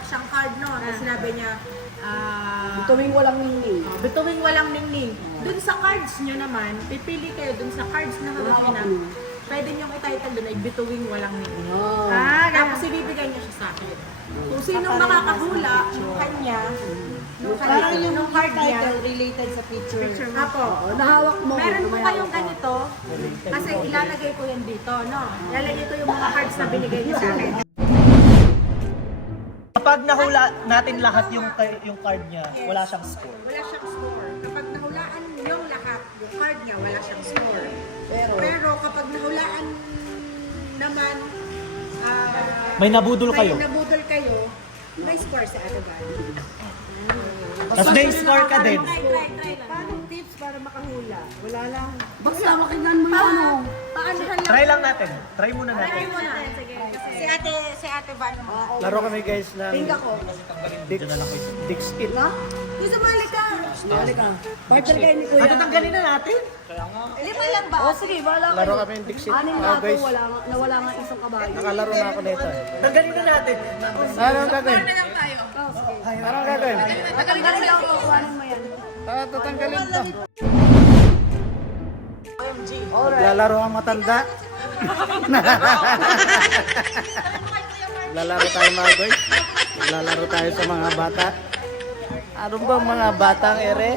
Siyang card, no? Na sinabi niya, Tuwing walang ningning. bituing walang ningning. Dun sa cards nyo naman, pipili kayo dun sa cards na Filipina. Pwede niyong i-title dun ay bituing walang ningning. Tapos ibibigay niya siya sa akin. Kung sinong makakahula, kanya, Parang yung nung card niya, title related sa picture. Apo. Nahawak mo. Meron po kayong ganito, kasi ilalagay ko yan dito, no? Ilalagay ko yung mga cards na binigay niya sa akin. Kapag nahula natin lahat yung card niya, wala siyang score. Wala siyang score. Kapag nahulaan yung lahat, yung card niya, wala siyang score. Pero kapag nahulaan naman, May nabudol kayo. may score sa Ate Bali. Tapos may score ka din. Try lang. Paano tips para makahula? Wala lang. Basta makinggan mo yung ano. Paano lang? Try lang natin. Try muna Try natin. mo na. Sige. Kasi si Ate Bali mo. Laro kami guys ng Tingga ko. Dixit. Gusto mali ka. Dali ka. Partner kayo ni Kuya. Ano tanggalin na natin? Lima lang ba? O sige, bahala kayo. Laro kami ng Dixit. Anin na ako, nawala nga isang kabayo. Nakalaro na ako nito. Tanggalin na natin. Anong gagawin? Anong gagawin? Tatanggalin lang ako kung anong mo yan. Tatanggalin to. Lalaro ang matanda. Lalaro tayo mga boys. Lalaro tayo sa mga bata. Ano ba mga batang ere?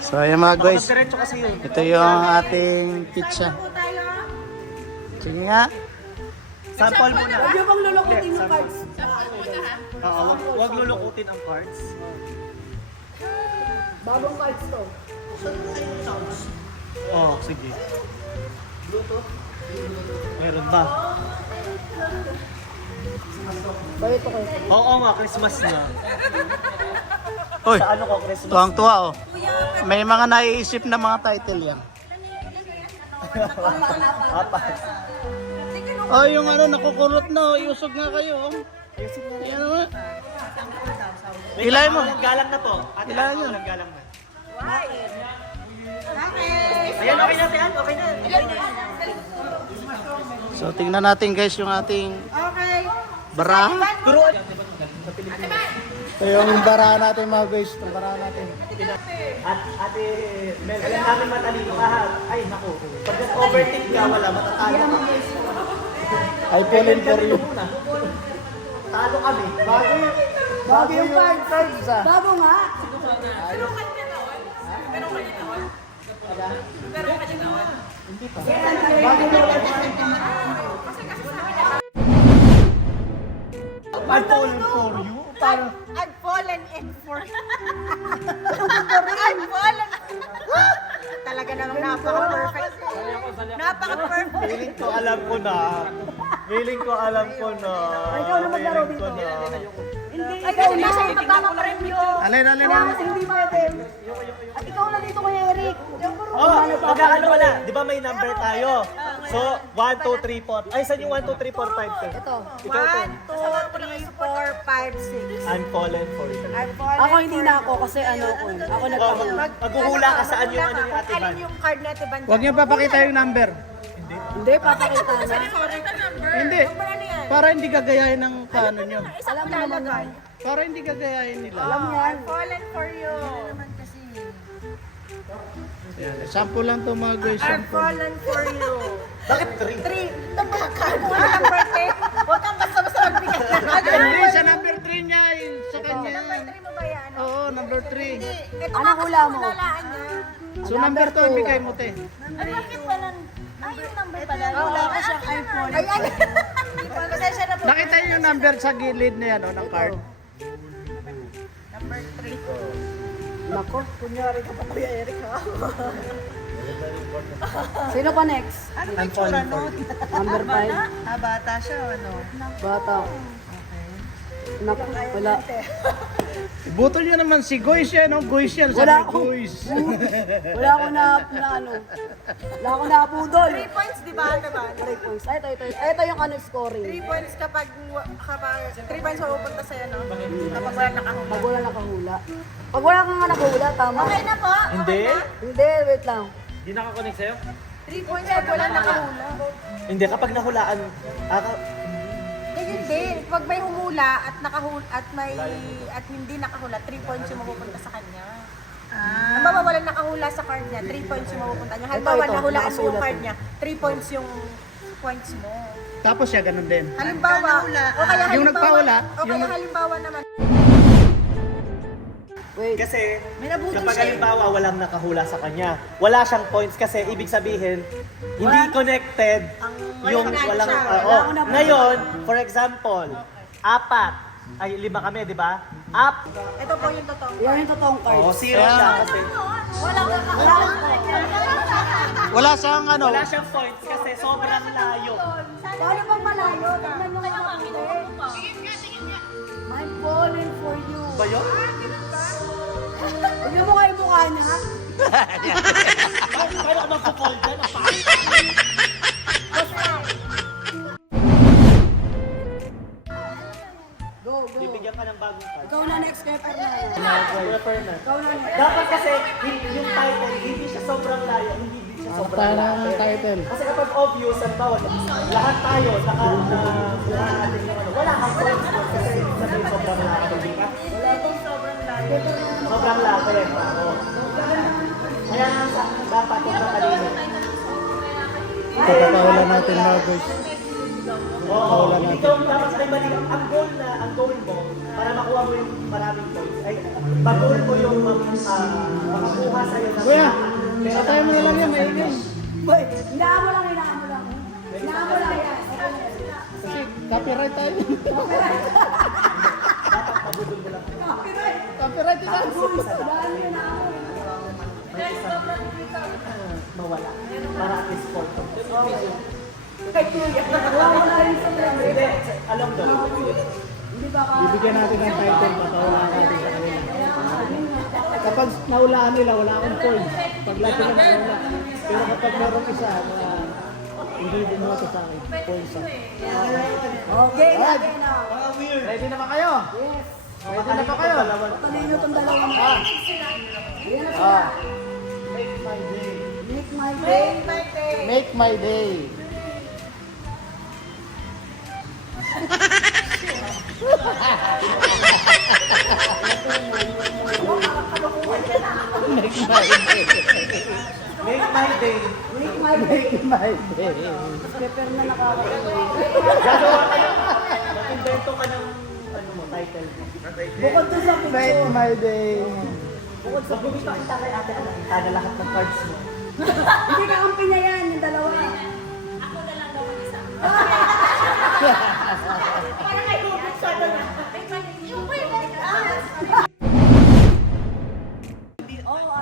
So ayan mga guys. Ito yung ating pizza. Sige nga. Sample muna. Huwag niyo bang lulukutin yung cards? Oo, wag lulukutin ang cards. Bagong cards to. Oh, sige. Meron ba? Bakit ko kayo? Oo nga, Christmas na. Uy, Sa ano ko, Christmas? tuwang-tuwa oh. May mga naiisip na mga title yan. Apat. Oh, yung ano, nakukulot na oh. Iusog nga kayo oh. Yan nga. Ilay mo. Walang galang na to. Ate, Ilay yun. walang galang na. Okay. Ayan, okay na, Tian. Okay na. So, tingnan natin guys yung ating Okay. baraha. Turuan. Ito yung baraha natin mga guys. Itong baraha natin. At Ate Mel, alam namin matalino ka ha. Ay, naku. Pag nag-overtake ka, wala, matatalo ka. I feel in for you. Talo kami. Bago yung cards ah. Bago nga. I fallen for you. Parang, I've fallen in for... I've fallen... Talaga namang napaka-perfect. Napaka-perfect. feeling ko alam ko na. Feeling ko alam ko na. Ikaw na maglaro Feeling ko dito. na. Hindi, ikaw na. Magmamapremyo. Alin. Kasi hindi pwede. At ikaw na dito kay Eric. Oh, magkakano wala. Di ba may number tayo? So, 1, 2, 3, 4. Ay, saan yung 1, 2, 3, 4, 5 to? Ito. Ikaw to. 1, 2, 3, 4, 5, 6. I'm fallen for you. I've fallen Ako hindi na ako kasi ano ko. Ako Oh, nagpapalala. maghuhula ka saan yung ano yung Ate Van. Alin yung card na Ate Van? Huwag niyo papakita yung number. Hindi, papakita na. Hindi. Para hindi gagayahin ng kano nyo. Alam mo naman yan. Para hindi gagayahin nila. Alam mo yan. Fallen for you. Yan. Sample lang to mga guys. I've Sample. fallen for you. Bakit 3? 3. Tabaka mo ang birthday. Huwag kang basta-basta magbigay ng Hindi, sa number 3 niya. Sa kanya. Number 3 mo ba yan? Oo, number 3. Ito Anong hula mo? Nalaan niya. So number 2 ang bigay mo te. Ay, bakit pala? Ay, yung number pala. Wala ko siyang iPhone. Ay, ay. Pasensya na po. Nakita niyo yung number sa gilid na yan, ng card. Number 3. Nako, kunyari ka pa Kuya Eric ha. Sino pa next? Ano I'm fallen for you. Number 5. Bata siya, ano? Bata. Nako, wala. Butol niya naman si Goys yan, no? Goys yan, Wala sabi akong- Goys. Wala ako na ano. Wala ako na pudol. 3 points, di ba? Diba? 3 points. Ay, ito yung ano scoring. 3 points kapag 3 points mapupunta sa'yo, no? Kapag wala nakahula. Pag wala nakahula. Pag wala kang nakahula, tama. Okay na po. Hindi. Hindi, wait lang. Hindi nakakonect sa'yo? 3 points pag wala nakahula. Hindi, kapag nahulaan, Ganyan din. Pag may humula at nakahula at hindi nakahula, 3 points yung mapupunta sa kanya. Ang mawawalan nakahula sa card niya, 3 points yung mapupunta niya. Halimbawa, Ito, nahulaan mo yung nakasulat card eh. niya, 3 points yung points mo. Tapos siya, ganun din. Halimbawa, o kaya Yung halimbawa, nagpawala, o kaya yung- halimbawa naman, Wait. kasi may nabudol kapag siya. halimbawa walang nakahula sa kanya, wala siyang points kasi ibig sabihin, hindi connected yung walang walang... siya. oo. Ngayon, for example, 5 kami, di ba? Ito po yung totoo. Yan yung totoong card. Oh, 0 siya kasi. Wala siyang ano. Wala siyang points kasi sobrang layo. Paano pang malayo? Tignan mo kaya mabuti. I'm falling for you. Ba yun? Tignan mo kayo mukha niya. Paano ka magpo-fall dyan? Ang pangit. Go, go. Bibigyan ka ng bagong card. Ikaw na next kay Fernando. Kuya Fernan. Ikaw na next. Dapat kasi yung title, hindi siya sobrang layo, hindi din siya sobrang layo. title. Kasi kapag obvious, ang bawat, lahat tayo, natin yung ano, wala kang points doon kasi sabihin sobrang layo, di ba? Sobrang layo, oo. Kaya dapat yung matalino. Papakawala natin mga Goys. Oo, ikaw dapat ay mali. Ang goal mo, para makuha mo yung maraming points, ay pag-goal mo yung makakuha sa'yo ng Kuya, patay mo na lang yan, maingay. Boy, hinaan mo lang, hinaan mo lang. Hinaan mo lang yan. Kasi copyright tayo. dapat pabudol mo lang. Copyright ito. Dahil mo na ako. Mawala. Para at least 4 points. Wala mo na rin sa friend. Hindi, alam daw. Hindi ba ka? Bibigyan natin ng title, patawalaan natin sa kanila. Kapag naulaan nila, wala akong points. Pag lahat sila naula. Pero kapag meron isa na hindi bumoto sa akin, points ako. Okay, okay na. Ready na ba kayo? Yes. Ready na ba kayo? Talino itong dalawang na. Yan na sila. Make my day. Make my day. Make my day. Make my day. Make my day. Make my day. Make my day. Prepare na nakakita. Gagawa ka ng, mag-invento ka ng, ano mo, title mo. Bukod doon sa Make picture. my day. Bukod sa Magbibigay kita kay ate, na lahat ng cards mo. Hindi ka kampi niya yan, yung dalawa.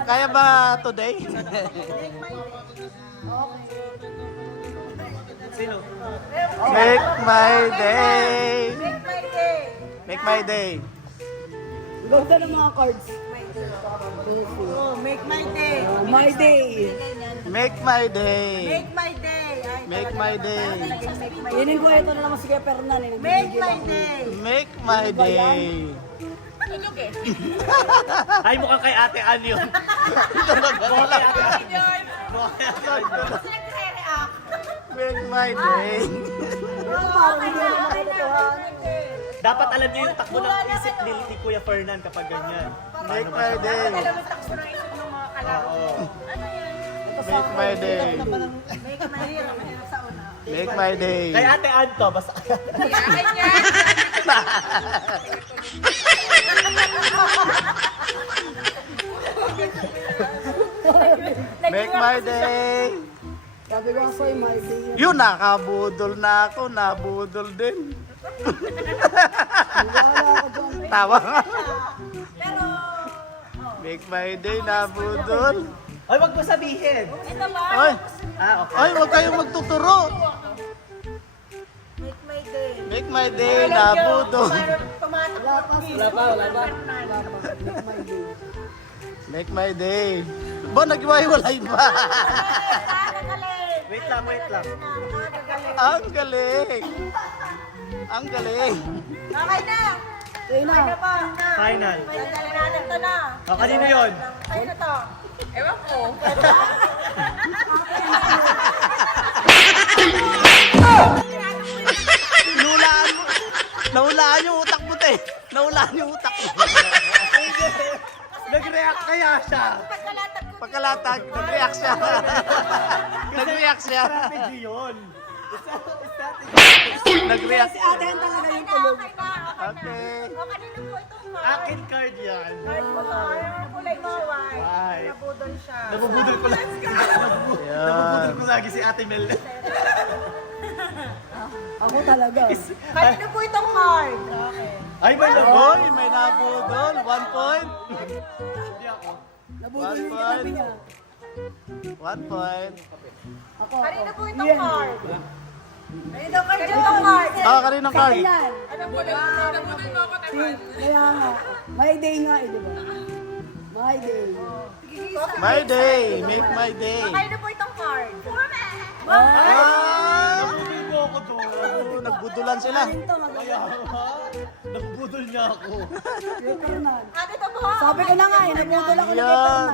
Kaya ba today? Sino? Make my day. Make my day. Make my day. Ganda ng mga cards. Oh, make my day. My day. Make my day. Make my day. Ay, Make talaga my naman. day. Make my Hinin ko ito na naman si Kuya Fernan. Make my day. Make my day. Ay, mukhang kay ate Ann yun. Mukhang kay ate Ann. Make my day. Dapat alam niyo yung takbo ng isip ni Kuya Fernan kapag ganyan. Make my day. Alam mo, takbo ng isip ng mga kalao. Make my day. Make my day. Mahirap sa una. Make my day. Kay ate Ann to, basta. Make my day. Sabi ko sa'yo, my day. Yun, nakabudol na ako. Nabudol din. Wala ako dyan. Tawa nga. Make my day, nabudol. Ay, wag mo sabihin. Ay, Okay. ay, huwag kayong magtuturo. Make my day. Make my day, nabudol. Tumatak. Wala pa. Make my day. Ba, naghiwalay ba? Wait lang, wait lang. Ang galing. Ang galing. Okay na. Ayun na. Ano ba? Final. Tanggalin natin to na. O, kanino yun? Sa'yo na to. Ewan ko. Nahulaan mo. Nahulaan yung utak mo, te. Nahulaan yung utak mo. Nag-react kaya siya. Pagkalatag, nag-react siya. Nag-react siya. Strategy yun. Nag-react. Si ate ang talaga yung tulog. Okay. O, kanino po itong card? Akin card yan. Card mo to. Yung kulay mo, white. White. Nabudol siya. Nabubudol ko lang. Nabubudol ko lagi si Ate Mel. Ako talaga. Kanino po itong card? Okay. Ay, may Oy, may nabudol. 1 point. Hindi ako. Nabudol yung 1 kinabi point. niya. 1 point. Ako. Kanino po itong Yan. card? Kanino itong card? Ah, kanino Sa card? kailan? Anong kulay mo? Nabudol mo ako, Kaya nga. My day nga eh, di ba? My day. My day. Make my day. Kanino po itong card? Ah! Nabubudol mo ako doon. Oh, nagbudulan sila. Ito, maganda. Kaya nga. Nabubudol niya ako. Ferdinand. Ano ito po? Sabi ko na nga eh, nabudol ako ng Yan.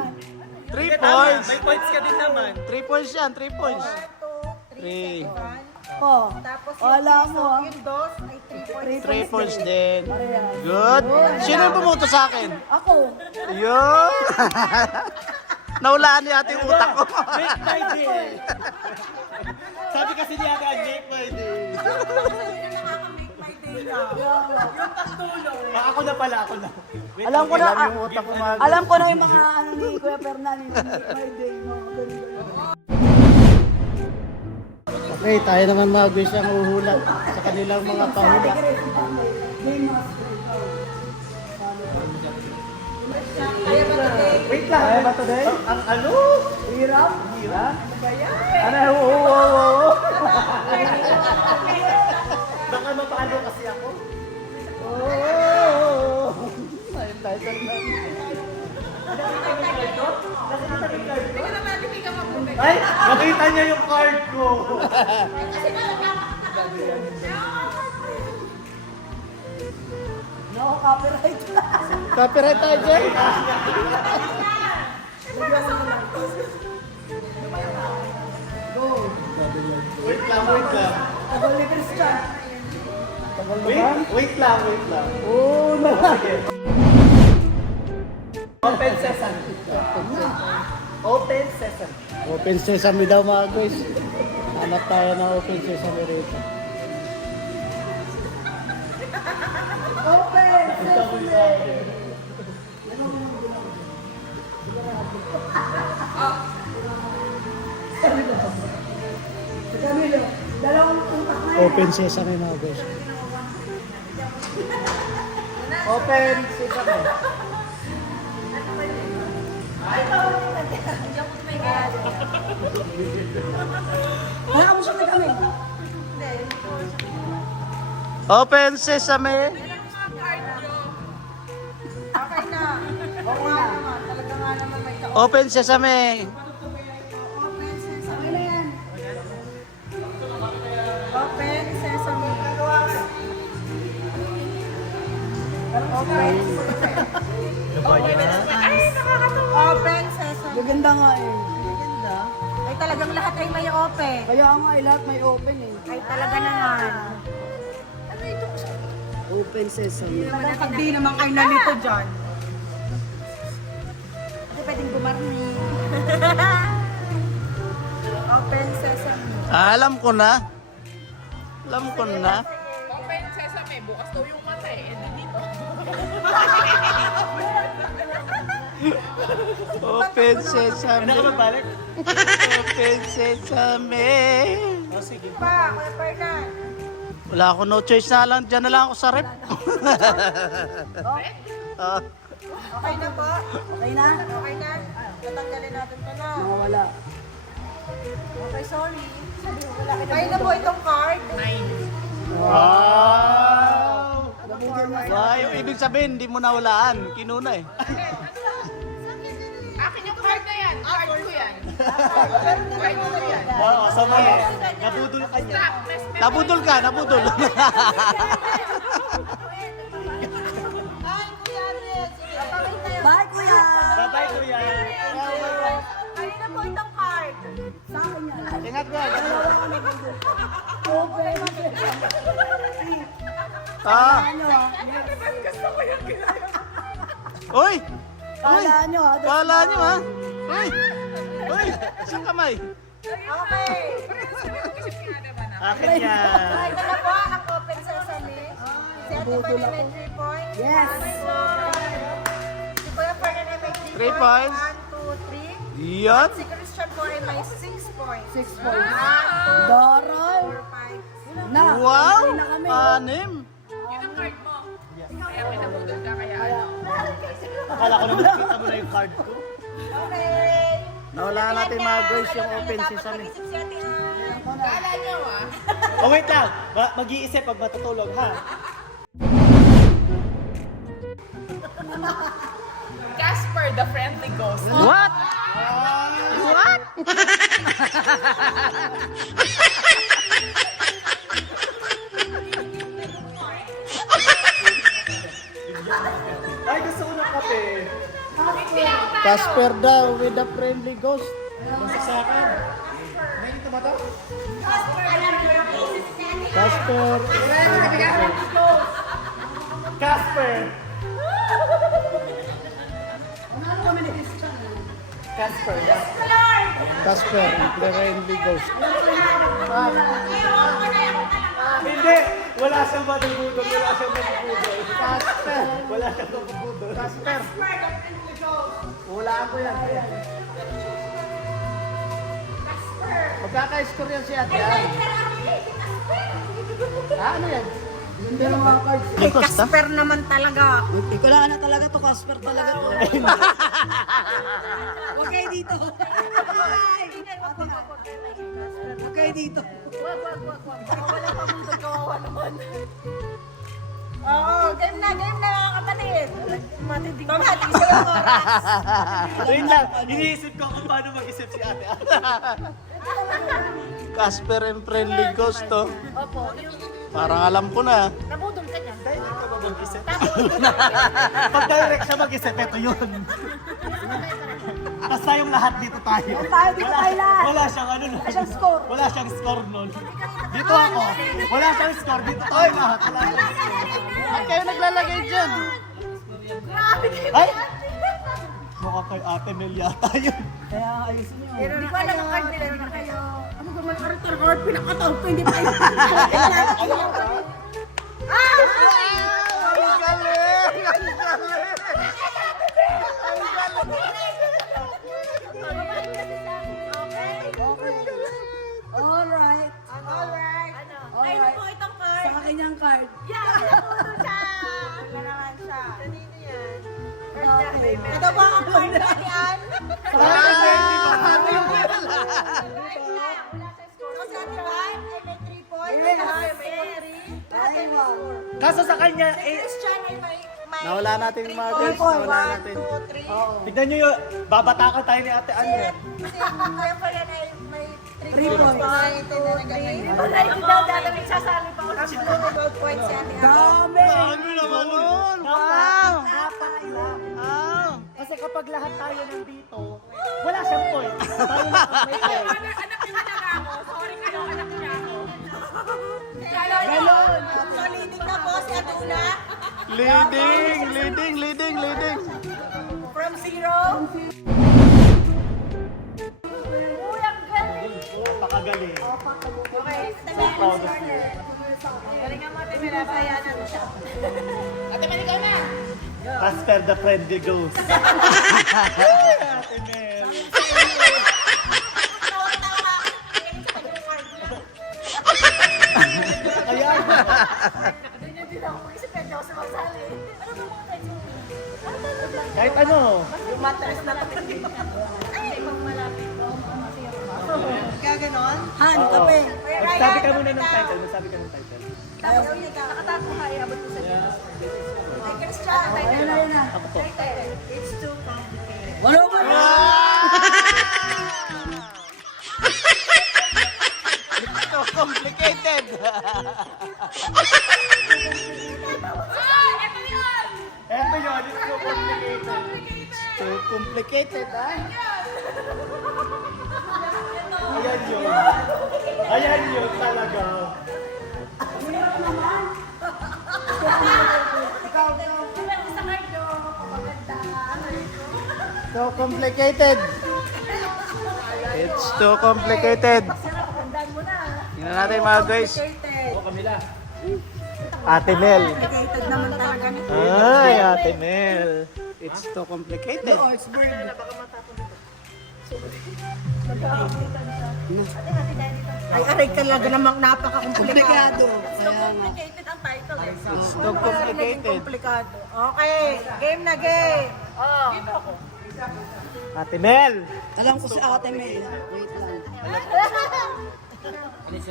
Ferdinand. 3 points. May points ka din naman. 3 points yan. 3 points. 1, 2, 3, 3. Oh, Tapos wala yung mo ah. yung dos ay 3 points. 3 points din. Parehas. Good. Sino yung pumunto sa akin? Ako. Yun. Naulaan ni ate yung utak ko. Make my day. Sabi kasi niya ka, make my day. Nakaka-make my day na. Yung pagtulong. Ako na pala, ako na. Wait, Alam ko na, Alam yung utak ko mga alam ko na yung mga ano ni Kuya Fernando, yung my day, mga ganun. Okay, tayo naman mag-wish ang uhulat sa kanilang mga pahula. Game master. Wait lang. Kaya ba today? Ang ano? Hirap. Ano? Oo. Baka mapalo kasi ako. Ayun, title na. Ay, nakita niya yung card ko. No, copyright. Copyright tayo dyan. Wait lang, wait lang. Double ni Christian. Wait lang. Oo, na. Sige. Open sesame. Open sesame. Open sesame daw mga guys. Hanap tayo ng open sesame rito. Open! Sa Camilo, dalawang puntak na yan. Open sesame mga guys. Open sesame. Wala mo siya na kami. Open sesame. Okay na. Oo nga naman. Talaga nga naman may ka- Open sesame. Open sesame. Okay na yan. Open sesame. Open sesame. Open sesame. Maganda nga eh. Ganda. Ay talagang lahat ay may open. Kaya nga eh, lahat may open eh. Ay talaga naman. Open sesame. Pag di naman kayo nalito dyan. Hindi pwedeng gumarni. Open sesame. Ah, alam ko na. Alam ko na. Open sesame, bukas daw yung mata eh. Dito. Open sesame. Ano ka mabalik? Open sesame. Oh, sige. Pa, Kuya Fernan. Wala ako no choice na lang. Diyan na lang ako sa rep. Ah, Okay na po? Okay na? Okay na? Tatanggalin natin ito na. Wala. Okay, sorry. Kayo na po itong card. wow! Wow, yung ibig sabihin, hindi mo nawalaan. Kinuna eh. Akin yung card na yan. Card ko yan. Card ko yan. Oo, so mali. Nabudol ka niya. Stop. Mes- Nabudol ka, nabudol. Bye, kuya! Bye-bye, kuya. Kanina po itong card. Sa akin yan. Ingat ka. Okay. Ah. Ano ha? Uy! Uy! Kala nyo ha? Kala nyo ha? Uy! Uy! Isang kamay. Okay. Akin yan. Ay, na po ang open sesame. Si Ate Maria may 3 points. Yes. Si Kuya Ferdinand may 3 Three points. points. 1, 2, 3. Yan. Si Christian po ay may 6 points. 6 points. 1, Daray! 2, 4, 5. Na, Wow! okay na kami. Anim. Yun ang card mo. Kaya may nabudol ka kaya ano. Akala ko naman nakita mo na yung card ko. Okay. Nawala natin mga girls yung open sesame. Mag-isip si Ate Ann. Kala nyo ah. Oh, wait lang. Mag-iisip pag matutulog, ha? Casper, the friendly ghost. What? What? Ay, gusto ko ng kape. Casper daw with the friendly ghost. Casper. Casper. Casper, yeah. Casper, the friendly ghost. Hindi! Wala siyang madugudol. Wala siyang madugudol. Casper. Wala siyang madugudol. Casper. Hulaan ko yan. Magkaka-score yan si Ate Ann. Ano yan? Hindi na mga cards. Casper naman talaga. Ikaw lang na talaga to, Casper talaga to. Huwag kayo dito. Huwag kayo dito. Oo, game na mga kapatid. Matinding mahati sa oras. Wait lang. Iniisip ko kung paano mag-isip si ate. Casper and friendly ghost to. Opo, yung Parang alam ko na. nabudol ka niya. Dahil hindi ka ba mag-isip? Pag direct siya mag-isip, ito yun. Tapos tayong lahat dito tayo. Dito tayo lahat. Wala siyang ano nun. Wala siyang score. Wala siyang score nun. Dito ako. Wala siyang score. Dito tayo lahat. Wala siyang score. Ba't kayo naglalagay dyan? Ay! Mukha kay Ate Mel yata yun. Kaya ayusin nyo. Hindi ko alam ang card nila. Hindi na kayo. Ano ba man card? Pinakataw ko. Hindi pa yun. Ang galing! Ang galing! Alright. Alright. Ay, Alright. po itong Sa card. akin yung card. Yeah, pinaputol siya. Ano naman siya? Kanino yan? Okay. Ito ba ang card na ni Ann? So, sa atin ba? Ay, may 3 points. Ay, may 3. Ate, may 4. Kaso sa kanya, Si Christian ay may Nawala natin yung mga 3 girls. points. Nawala natin. 1, 2, 3. tignan nyo yun. Babatakan tayo ni Ate Ann. Si Kuya pa yan ay may 3 Three points. points. 1, 2, 3. Wala yung daw dati nagsasali pa ulit. Ang 12 points si Ate Ann. Dami. Ano naman nun? Wow! Apat lang. Wow! Kasi kapag lahat tayo nandito, wala siyang point. Tayo lang ang may point. Anak niya na ako. Sorry kayo, anak niya ako. Ganon. So, leading na po si Ate Una. Leading. From 0. Uy, ang galing. Napakagaling. Okay, tabi proud of corner. Galingan mo, Ate Mela. Payanan mo siya. Ate, maligaw na. Casper the friendly ghost. Ate Mel. Kaya, kahit ano. Yung mattress na to. Ay, pang malapit. Kaya ganon? Han, kape. Magsabi ka muna ng title. Magsabi ka ng title. Tapos yun ka. Nakatago ka, iabot mo sa Diyos. Ay, Christian. Ayun na, ayun na. Ako po. It's too complicated. Wala ba? It's so complicated. Eto yun, it's so complicated. Too complicated, ah. Ayan yun. Ayan yun talaga. So complicated. It's too complicated. Tingnan natin mga guys. Ate Mel. Complicated naman talaga nito. Ay, Ate Mel. It's too complicated. Ay, aray talaga namang napaka-komplikado. Kaya nga. Complicated ang title eh. It's too complicated. Komplikado. Okay, game na game. Oh. Ate Mel! Alam ko si Ate Mel. Wait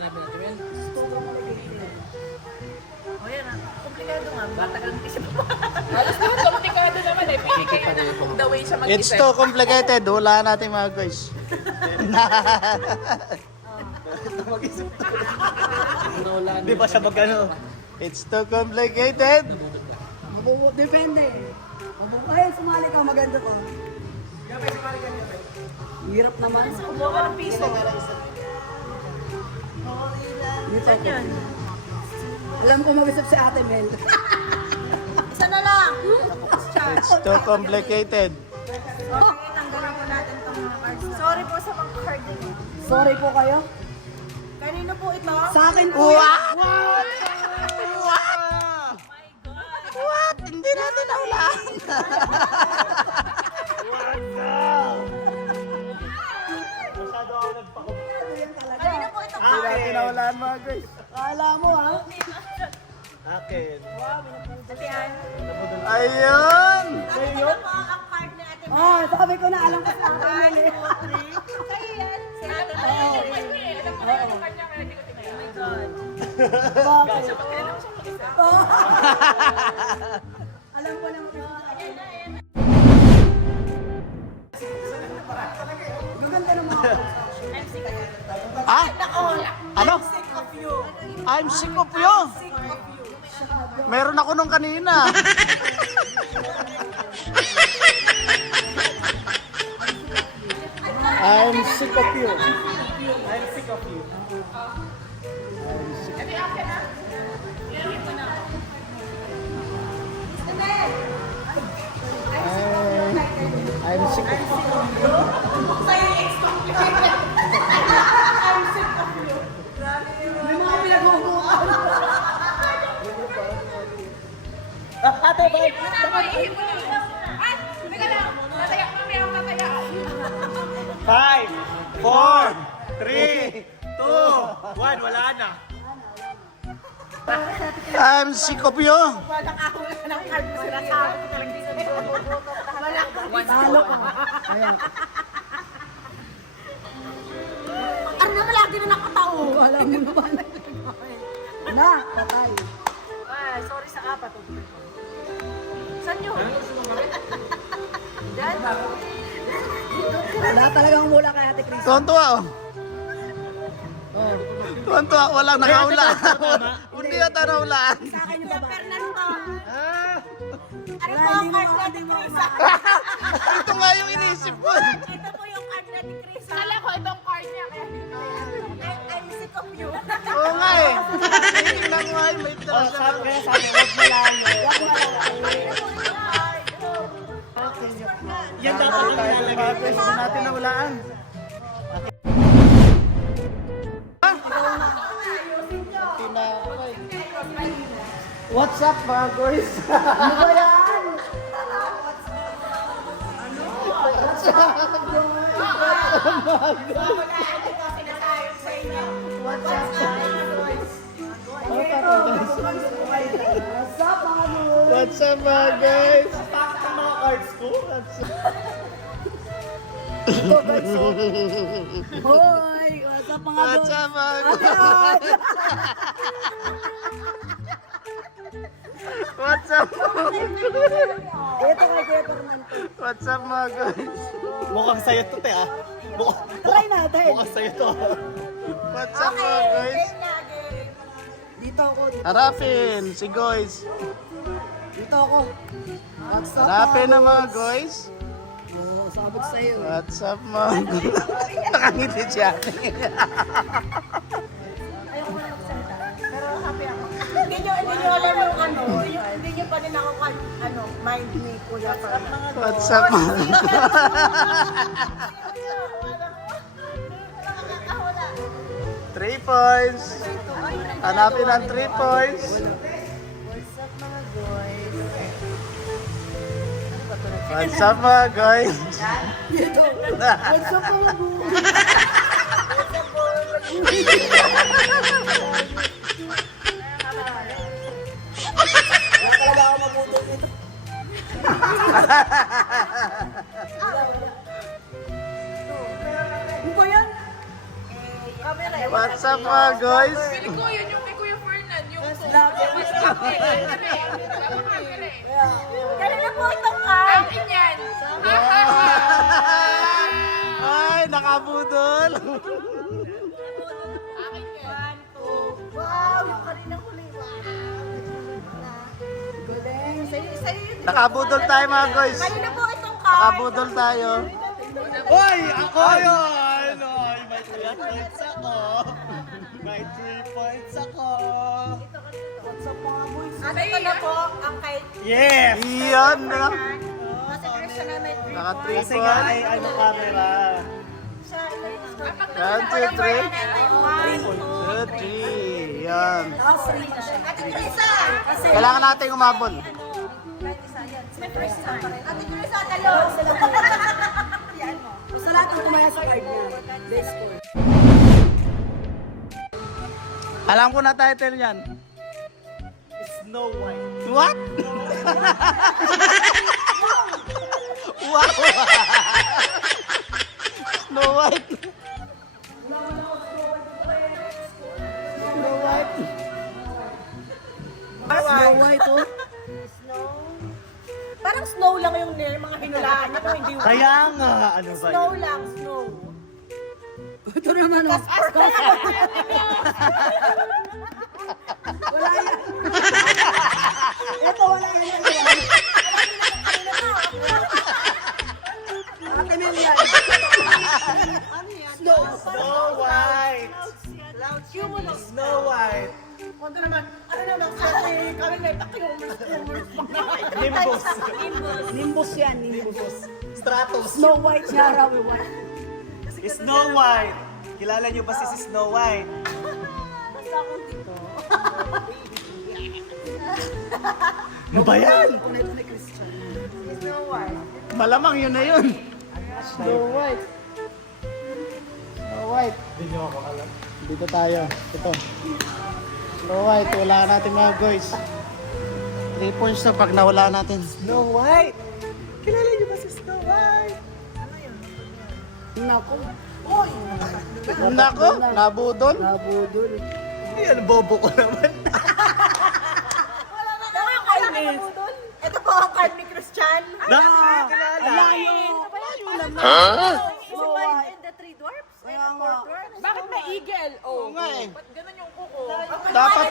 lang. O yan ah. Komplikado nga. Matagal ng isip mo. Halos naman komplikado naman eh. Pili kayo the way siya It's mag-isip. too complicated. Hulaan natin mga guys. Di ba siya mag-ano? It's too complicated. Depende. Ay, sumali ka. Maganda ka. Hirap naman. Kumuha ka ng piso. Dito. Yan. Alam ko mag-isip si Ate Mel. Isa na lang. It's too complicated. Okay, tanggalin po natin itong mga cards. Sorry po sa mga card din. Sorry po kayo. Kanino po ito? Sa akin po. What? Hindi natin naulaan. Masyado ako nagpakumbara. Kanino po ito? Hindi natin naulaan mga guys. Kala mo ha? Akin. Atian. Ayun! Kanino po ang card ni Ate Mel? Ah, sabi ko na alam ko si Ate Mel eh. Kayo yan. Si Ate Alam Mel. ko na yung kanya kaya hindi ko tinaya. Oh my God. Bakit? Alam ko na mag-isip. Gaganda ng mga Ha? Ano? Sick of you. I'm sick of you. Sick of you. Meron ako nung kanina. I'm sick of you. I'm sick of you. I'm sick of you. May mga pinag-uupuan. Ate, bakit? Ay! Teka lang! Tataya! Mamaya ako tataya! 5, 4, 3, 2, 1, wala na. I'm sick of you. Walang ahol ka ng card mo sinasabi ko talagang di sabi ko. Wala ka. Talo ka. Ano naman lagi na nakatao? Alam mo naman. Na, patay. Ay, sorry sa apat. Saan yun? Diyan? Wala talagang mula kay Ate Chris. Tuwan-tuwa oh. Tuwan-tuwa, walang nakaula. Hindi yata naulaan. Sa akin yung baba. Fernando. Ano Wala, po ang hindi card mo natin, Krisa? Ito nga yung inisip ko. Ito po yung card natin, Krisa. Kala ko itong card niya kaya hindi ko I'm sick of you. Oo nga eh. Tingnan mo ay may tira siya. Kaya sabi, wag mo lang. Yan dapat ang Tayo nilalagay. mga guys, hindi natin naulaan. What's up mga guys? Ano ba yan? What's up, mga dude? What's up mga guys? Pakit ang mga cards ko. Hoy, what's up, mga What's dude? up mga guys? What's up? Ito kay Kuya Fernando. What's up mga guys? Mukhang sa'yo to, te, ah. Try natin. Mukhang sa'yo to. What's up mga guys? Dito ako. Harapin si guys. Dito ako. What's up? Harapin na mga guys. Oo, sabot sa'yo. What's up mga guys? Nakangiti siya. Pero happy ako. Hindi nyo alam yung ano, hindi nyo pa rin ako mind ni Kuya Fernando. What's up mga Three points. Hanapin ang 3 points. What's up mga guys? What's up mga buhay? Talaga ako mabutol dito. Ano ba yan? What's up mga guys? Pili ko, yun yung kay Kuya Fernan. Yung Sinabi. Kanina po itong ka. akin yan. Ay, nakabudol. Akin yan. Wow, yung kanina huli. Galing. Sa'yo yun. Nakabudol tayo mga guys. Kanina po itong ka. Nakabudol tayo. Hoy! Ako yun! Hoy, may 3 points ako. May 3 points ako. What's up mga boys? At ito na po ang kay Yes! Iyan na. Kasi Christian na may 3 Naka 3 Kasi nga ay points. ano camera. Siya, 1, 2, 3. 2, 3. Yan. Ate Teresa! Kasi Kailangan natin umabol. may first time. Ate Teresa, talo! Yan mo. Gusto lahat ng tumaya sa card niya. Best score. Alam ko na title yan. Snow White. What? Wow! Snow White. Snow White. Snow White oh. Parang snow lang yung mga hinulaan niya kung hindi Kaya nga, ano ba snow yun? lang, snow. Ito naman oh. Wala yan. Ito wala yan. Ate Mel yan. Snow. Snow White. Cumulus. Snow White. Ano naman, kasi kami may pa-cumulus. Nimbus. Nimbus yan, Nimbus. Stratos. Snow White siya raw. White. Snow White. Kilala niyo ba si Snow White? Basta akong dito. Ano ba yan? Ito na ito ni Christian. Snow White. Malamang yun na yun. Snow White. Snow White. Hindi niyo ako alam. Dito tayo. Ito. Snow White. Wala natin mga guys. 3 points na pag nawala natin. Snow White. Kilala niyo ba si Snow White? Nako. Nako, nabudol. Nabudol. Hindi yan, bobo ko naman. Ito po ang card ni Christian. Kilala. Snow White. And the three dwarfs? Kaya nga. Bakit may eagle? Oh, nga eh. ba't ganun yung kuko? Dapat.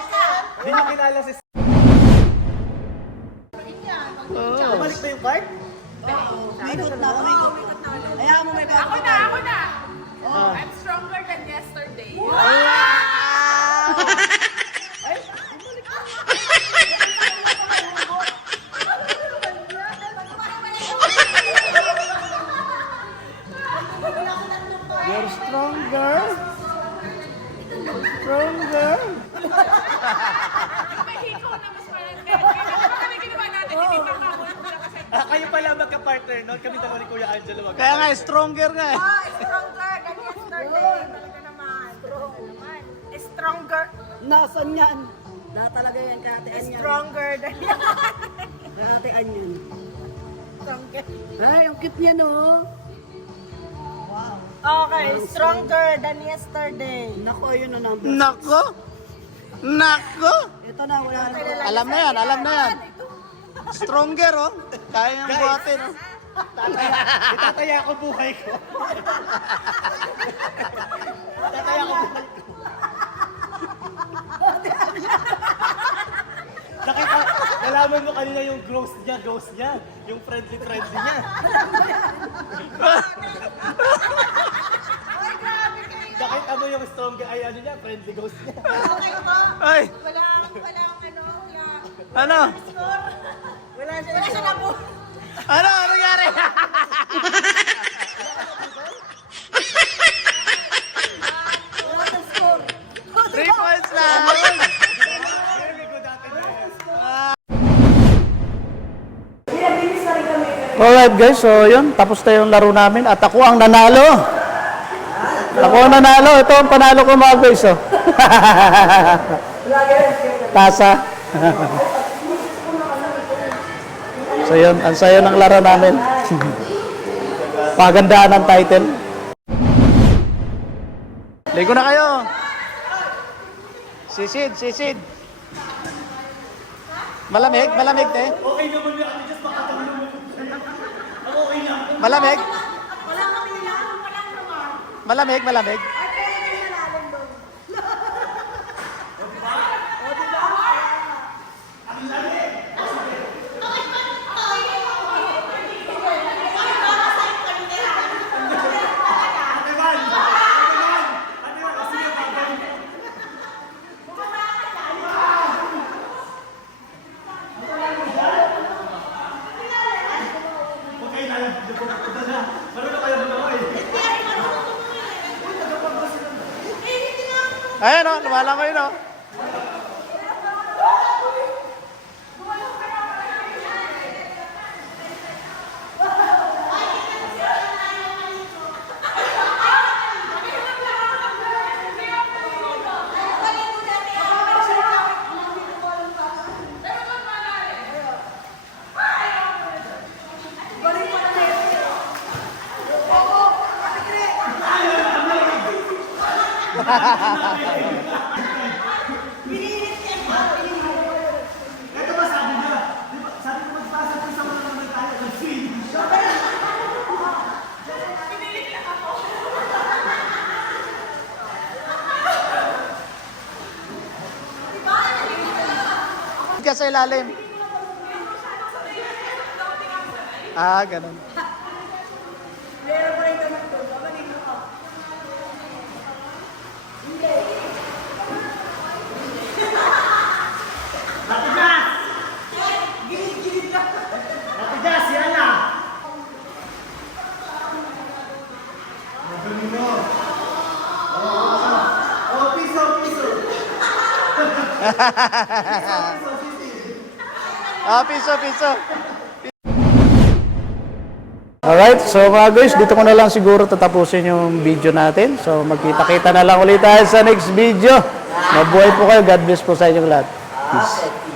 Hindi niyo kilala si Bumalik na yung card? Umikot na, umikot. Ayaw mo may bago. Ako na! I'm stronger than yesterday. You're stronger. Stronger. May hikaw na mas malaki. Kaya kami ginawa natin, hindi pa kamot ko lang kasi. Kayo pala magka-partner noon. Kami dalawa ni Kuya Angelo Kaya nga, stronger nga eh. Stronger than yesterday. Talaga naman. Naman. Stronger. Nasaan yan? Na talaga yan, katean yan. Stronger than Katean yan. Stronger. Ay, ang cute niya no. Okay, stronger than yesterday. Nako, yun na number. Nako. Nako. Ito na, wala na. Alam na yan, alam na yan. Stronger oh. Kaya niyang buhatin. Oh. Itataya ko buhay ko. Itataya ko buhay ko. Nakita, nalaman mo kanina yung ghost niya. Yung friendly niya. Nakita mo yung strong ay ano niya, friendly ghost niya. Okay po. Ay! Walang Ano? wala siya na po. Ano? Ano nangyari? 3 points na! Alright guys, so yun, tapos na yung laro namin at ako ang nanalo. Ako ang nanalo, ito ang panalo ko mga guys. Oh. Tasa. So yun, ang sayo ng laro namin. Pagandaan ng title. Ligo na kayo. Sisid. Malamig te. Okay naman yung ako, just makatulong mo. Ako okay lang. Malamig. Malamig. Ayan o, lumalangoy no. Ito ba sabi niya? Di ba, sabi ko magpasa ko sa mga naman tayo. Nag-swing. Ka sa ilalim. Ah, ganun. Matigas, yan na. Oh, piso. Piso. Alright, so mga guys, dito ko na lang siguro tatapusin yung video natin. So magkita-kita na lang ulit tayo sa next video. Mabuhay po kayo. God bless po sa inyong lahat. Peace.